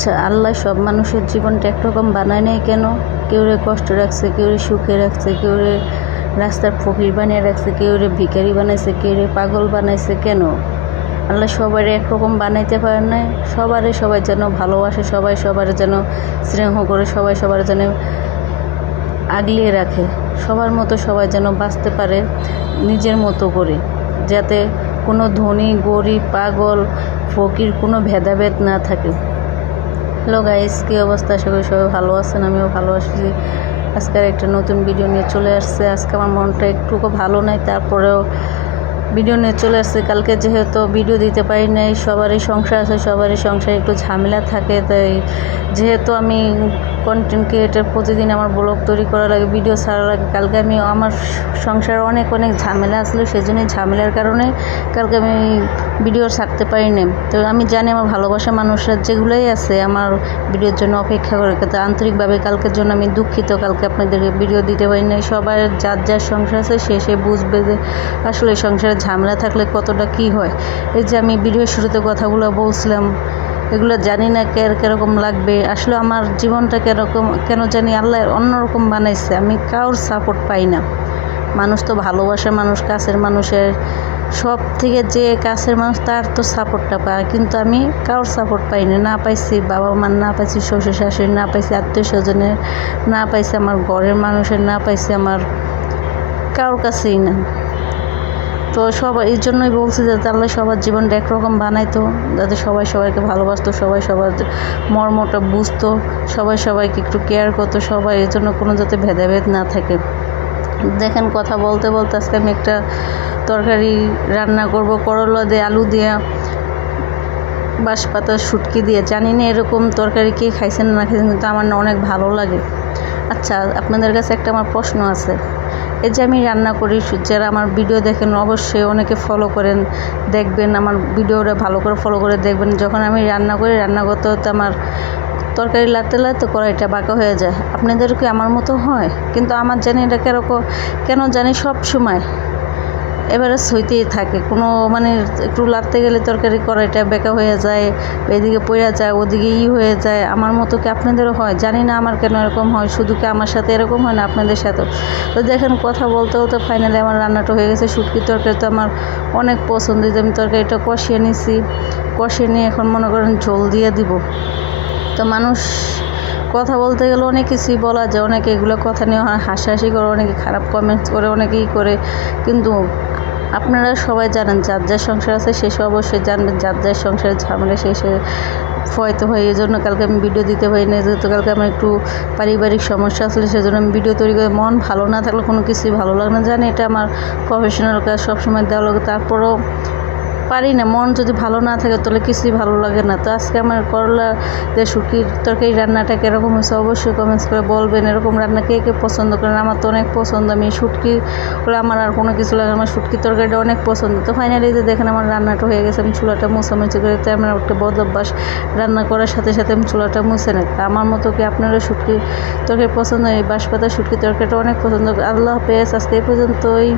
আচ্ছা আল্লাহ সব মানুষের জীবনটা একরকম বানায় নেই কেন? কেউ রে কষ্ট রাখছে কেউ রে সুখে রাখছে কেউ রে রাস্তার ফকির বানিয়ে রাখছে কেউ রে ভিখারি বানাইছে কেউ রে পাগল বানাইছে কেন? আল্লাহ সবার একরকম বানাইতে পারে না সবারে সবাই যেন ভালোবাসে, সবাই সবার যেন স্নেহ করে, সবাই সবার যেন আগলিয়ে রাখে। সবার মতো সবাই যেন বাঁচতে পারে নিজের মতো করে। যাতে কোনো ধনী, গরিব, পাগল, ফকির কোনো ভেদাভেদ না থাকে। হ্যালো গাইস, কী অবস্থা? করি সবাই ভালো আছেন, আমিও ভালো আছি। আজকের একটা নতুন ভিডিও নিয়ে চলে আসছে। আজকে আমার মনটা একটুকু ভালো নাই, তারপরেও ভিডিও নিয়ে চলে আসছে। কালকে যেহেতু ভিডিও দিতে পারি নাই, সবারই সংসার আছে, সবারই সংসারে একটু ঝামেলা থাকে, তাই যেহেতু আমি কন্টেন্ট ক্রিয়েটার প্রতিদিন আমার ব্লগ তৈরি করা লাগে ভিডিও ছাড়া লাগে কালকে আমি আমার সংসারে অনেক অনেক ঝামেলা আসলো, সেজন্যই ঝামেলার কারণে কালকে আমি ভিডিও ছাড়তে পারি নাই তো আমি জানি আমার ভালোবাসা মানুষরা যেগুলোই আছে, আমার ভিডিওর জন্য অপেক্ষা করে। কিন্তু আন্তরিকভাবে কালকের জন্য আমি দুঃখিত। কালকে আপনাদেরকে ভিডিও দিতে পারি নাই সবার যার যার সংসার আছে, সে সে বুঝবে যে আসলে সংসারে ঝামেলা থাকলে কতটা কি হয়। এই যে আমি ভিডিও শুরুতে কথাগুলো বলছিলাম, এগুলো জানি না কে কীরকম লাগবে। আসলে আমার জীবনটা কীরকম, কেন জানি আল্লাহ অন্যরকম বানাইছে। আমি কারোর সাপোর্ট পাই না। মানুষ তো ভালোবাসে মানুষ, কাছের মানুষের সব থেকে যে কাছের মানুষ, তার তো সাপোর্টটা পায়। কিন্তু আমি কারোর সাপোর্ট পাইনি। না পাইছি বাবা মার না পাইছি শ্বশুর শাশুড়ি, না পাইছি আত্মীয় স্বজনের, না পাইছি আমার ঘরের মানুষের, না পাইছি আমার কারোর কাছেই না। তো সবাই, এই জন্যই বলছি যাতে আল্লাহ সবার জীবনটা একরকম বানাইতো, যাতে সবাই সবাইকে ভালোবাসতো, সবাই সবার মর্মটা বুঝতো, সবাই সবাইকে একটু কেয়ার করতো, সবাই এর জন্য কোনো যাতে ভেদাভেদ না থাকে। দেখেন কথা বলতে বলতে আজকে আমি একটা তরকারি রান্না করব, করলা দিয়ে, আলু দিয়ে, বাঁশপাতা, শুটকি দিয়ে। জানি না এরকম তরকারি কে খাইছেন না খাইছেন, কিন্তু আমার না অনেক ভালো লাগে। আচ্ছা আপনাদের কাছে একটা আমার প্রশ্ন আছে। এই যে আমি রান্না করি, যারা আমার ভিডিও দেখেন অবশ্যই অনেকে ফলো করেন, দেখবেন আমার ভিডিওটা ভালো করে ফলো করে দেখবেন। যখন আমি রান্না করি রান্না করতে করতে আমার তরকারি লাতে লাতে কড়াইটা বাঁকা হয়ে যায়। আপনাদের কি আমার মতো হয়? কিন্তু আমার জানি এটা কেরকম কেন জানি সব সময় এবারে সইতেই থাকে। কোনো মানে একটু লাগতে গেলে তরকারি কড়াইটা বেঁকা হয়ে যায়, এদিকে পড়ে যায়, ওদিকে ই হয়ে যায়। আমার মতো কি আপনাদেরও হয়? জানি না আমার কেন এরকম হয়, শুধু কি আমার সাথে এরকম হয় না আপনাদের সাথেও? তো দেখেন, কথা বলতে বলতে ফাইনালি আমার রান্নাটা হয়ে গেছে। শুটকি তরকারি তো আমার অনেক পছন্দ আমি তরকারিটা কষিয়ে নিছি, কষিয়ে নিয়ে এখন মনে করেন ঝোল দিয়ে দিব। তো মানুষ কথা বলতে গেলে অনেক কিছুই বলা যায়, অনেকে এগুলো কথা নিয়ে হাসাহাসি করে, অনেকে খারাপ কমেন্টস করে, অনেকেই করে। কিন্তু আপনারা সবাই জানেন, যার যার সংসার আছে সে সব অবশ্যই জানবেন যার যার সংসারের ঝামেলা সে হয়তো হয় এই জন্য কালকে আমি ভিডিও দিতে পারি না যেহেতু কালকে আমার একটু পারিবারিক সমস্যা আসলে সেজন্য আমি ভিডিও তৈরি করে, মন ভালো না থাকলে কোনো কিছুই ভালো লাগে না। জানি এটা আমার প্রফেশনাল কাজ, সবসময় দেওয়া লাগে। তারপরেও পারি না, মন যদি ভালো না থাকে তাহলে কিছুই ভালো লাগে না। তো আজকে আমার করলা যে শুকির তরকারি রান্নাটা কীরকম হয়েছে অবশ্যই কমেন্টস করে বলবেন, এরকম রান্না কে কে পছন্দ করেন? আমার তো অনেক পছন্দ, আমি শুটকি করে আমার আর কোনো কিছু লাগে আমার শুটকি তরকারিটা অনেক পছন্দ। তো ফাইনালি যে দেখেন আমার রান্নাটা হয়ে গেছে, আমি চুলাটা মুছামুছি করে তাই আমার একটা বদ অভ্যাস, রান্না করার সাথে সাথে আমি চুলাটা মুছে নেই। আমার মতো কি আপনারা শুটকি তরকারি পছন্দ? এই বাঁশপাতা শুটকি তরকারিটা অনেক পছন্দ। আল্লাহ হাফেজ, আজকে এই পর্যন্তই।